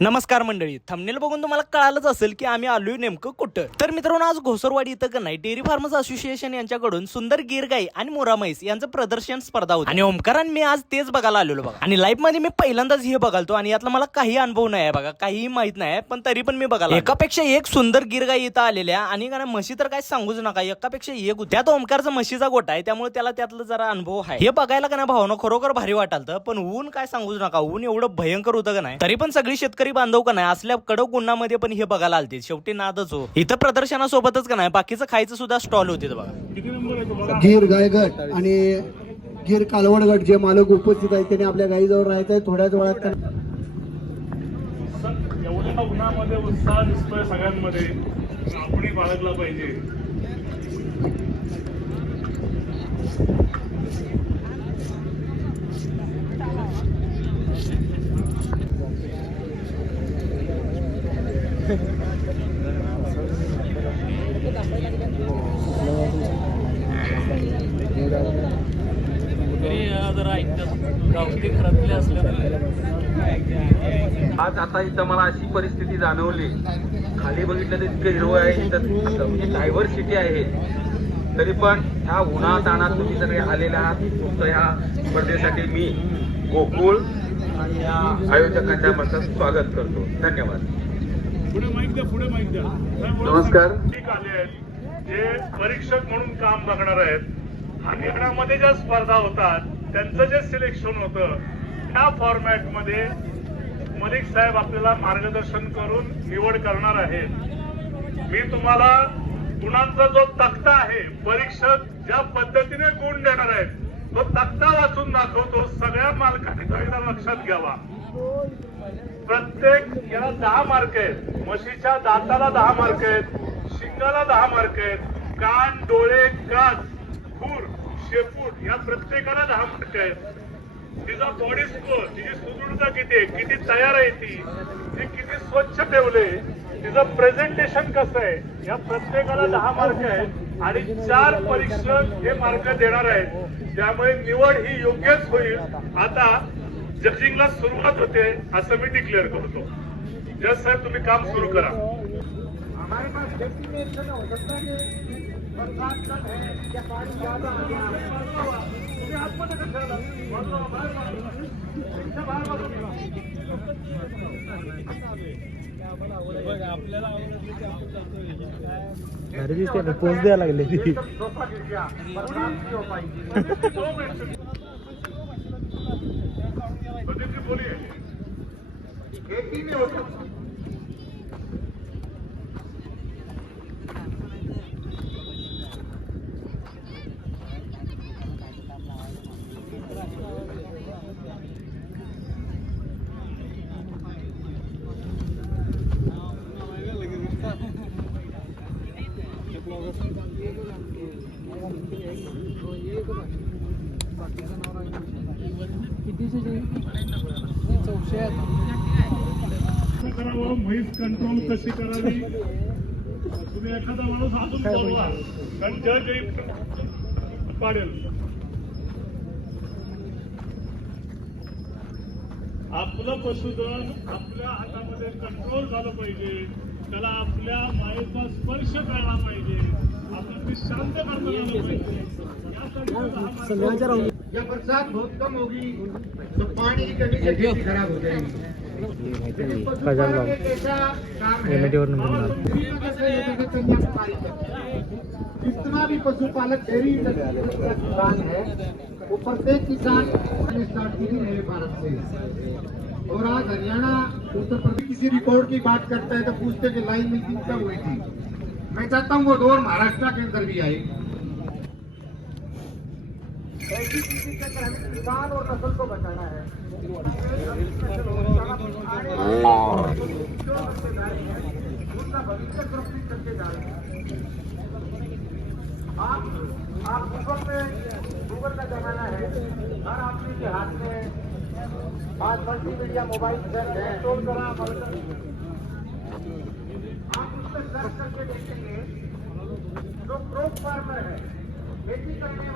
नमस्कार मंडळी, थंबनेल बघून तुम्हाला कळालंच असेल की आम्ही आलोय नेमकं कुठं. तर मित्रांनो, आज घोसरवाडी इथं का नाही डेअरी फार्मर्स असोसिएशन यांच्याकडून सुंदर गिर गाई आणि मोरा म्हैस यांचं प्रदर्शन स्पर्धा होती आणि ओमकारान मी आज तेच बघायला आलेलो बघा. आणि लाईव्ह मध्ये मी पहिल्यांदाच हे बघालतो आणि यातला मला काही अनुभव नाही आहे बघा, काहीही माहित नाही, पण तरी पण मी बघायला एकापेक्षा एक सुंदर गिर गाई इथं आलेल्या आणि का म्हशी तर काय सांगूच नका, एकापेक्षा एक होती. त्यात ओमकारचा म्हशीचा गोटा आहे, त्यामुळे त्याला त्यातलं जरा अनुभव आहे. हे बघायला का नाही भावना खरोखर भारी वाटालतं, पण ऊन काय सांगूच नका, ऊन एवढं भयंकर होतं का नाही. तरी पण सगळी शेतकरी बांधव का नाही असल्या कडक उन्हामध्ये पण हे बघायला आलते. शेवटी नादच हो. इथं प्रदर्शनासोबतच का नाही बाकीचं खायचं सुद्धा स्टॉल होते बघा. गिर गाय गट आणि गिर कालवड गट जे मालक उपस्थित आहेत त्यांनी आपल्या गाईजवळ राहायचं आहे. थोड्याच वेळात एवढ्या उन्हामध्ये उत्साह दिसतोय सगळ्यांमध्ये, आपणही बाळगला पाहिजे. आज आता इथं मला अशी परिस्थिती जाणवली, खाली बघितलं तर इतकं हिरवं आहे, इथं डायव्हर्सिटी आहे. तरी पण ह्या उन्हातानात तुम्ही सगळे आलेले आहात. तुमचं ह्या स्पर्धेसाठी मी गोकुळ आणि या आयोजकांच्या मनाचं स्वागत करतो. धन्यवाद. पुढे माहिती द्या. नमस्कार. ठीक आले आहेत जे परीक्षक म्हणून काम बघणार आहेत. हरियाणामध्ये ज्या स्पर्धा होतात त्यांचं जे सिलेक्शन होतं त्या फॉर्मॅट मध्ये मलिक साहेब आपल्याला मार्गदर्शन करून निवड करणार आहेत. मी तुम्हाला गुणांचा जो तक्ता आहे, परीक्षक ज्या पद्धतीने गुण देणार आहेत तो तक्ता वाचून दाखवतो. सगळ्या मालकांनी तो एकदा लक्षात घ्यावा. प्रत्येक याला 10 मार्क आहेत. म्हशीच्या दाताला 10 मार्क आहेत, शिंगाला 10 मार्क आहेत, कान, डोळे, कास, खूर, शेपूट या प्रत्येकाला 10 मार्क आहेत. तिचा बॉडी स्कोर, तिची सुदृढता किती आहे, किती तयार आहे ती किती स्वच्छ ठेवले, तिचं प्रेझेंटेशन कसं आहे, या प्रत्येकाला 10 मार्क आहेत आणि 4 परीक्षक हे मार्क देणार आहेत. त्यामुळे निवड ही योग्यच होईल. आता जजिंगला सुरुवात होते असं मी डिक्लेअर करतो. जज साहेब तुम्ही काम सुरू करा. पोच द्यायला लागले बोलिए. करावं, म्हैस कंट्रोल कशी करावी, तुम्ही एखादा माणूस अजून बोलवा कारण जज पाडेल. आपलं पशुधन आपल्या हातामध्ये कंट्रोल झालं पाहिजे, त्याला आपल्या मायेचा स्पर्श कळला पाहिजे, आपण ते शांत करता आलं पाहिजे. जब बरसात बहुत कम होगी तो पानी की कमी से खेती खराब हो जाएगी. जितना भी पशुपालक डेयरी का किसान है वो प्रत्येक किसान स्टार्ट की थी मेरे भारत से. और आज हरियाणा उत्तर प्रदेश किसी रिकॉर्ड की बात करता है तो पूछते कि लाइन में कब हुई थी. मैं चाहता हूँ वो दौर महाराष्ट्र के अंदर भी आए. ऐसी चीज़ के अंदर हमें किसान और नस्ल को बचाना है. उनका भविष्य सुरक्षित करके जा रहे हैं. आप गूगल पे, गूगल का जमाना है, हर आदमी के हाथ में आज मल्टीमीडिया मोबाइल इंस्टॉल करा. आप उसमें सर्च करके देखेंगे जो क्रोप फार्मर है, खेती करने